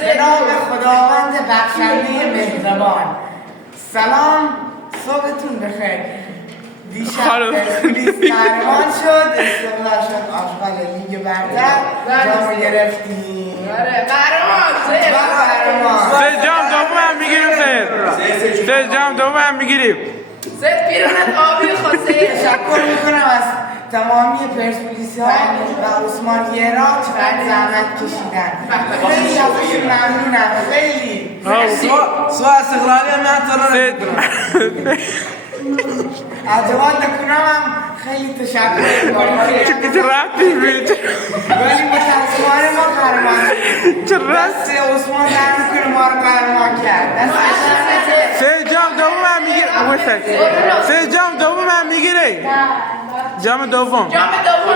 به نام خداوند بخشنده مهربان. سلام، صبحتون بخیر. دیشب پرسپولیس قهرمان شد، استقلال شد آشغال لیگ برتر، جام گرفتیم. قهرمان سه جام دوم هم میگیریم. سه جام دوم هم میگیریم. سه پیرانت آبی خود. تشکر میکنم از تمامی پرسپولیسی ها و عثمان گیرا چقدر زحمت کشیدن. خیلی ازشون ممنونم. خیلی سو استقلالی هم من تو رو از جوان نکنم هم خیلی تشکر میکنم. چه رفتی بیت ولی متاسفانه ما قهرمان چه دست عثمان در میکنه ما رو قهرمان کرد. دست سه جام دوم هم میگیره. سه جام دوم هم میگیره. جام دوم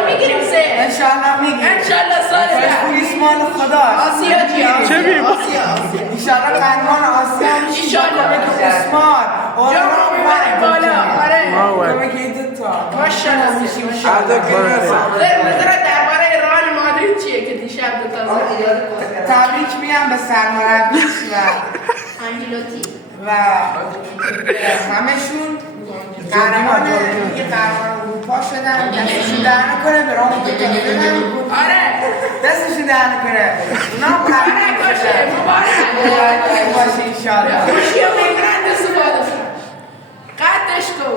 میگیریم سه. انشالله میگیم. انشالله سال بعد. پرسپولیس مال خداست. آسیا جی. چه بیم؟ انشالله قهرمان آسیا میشیم. انشالله. عثمان جام رو میبریم بالا. آره. کمک این دوتا ماشاءالله میشیم. نظرت درباره رئال مادرید چیه که دیشب دو تا زد؟ تبریک میگم به سرمربیش آنجلوتی و همشون قهرمان اروپا شدن. دستشون در نکنه به راه بدن. آره دستشون در نکنه اونا قهرمان باشه مبارک باشه انشالله. خوشی و میگرند استفاده شد قدش کو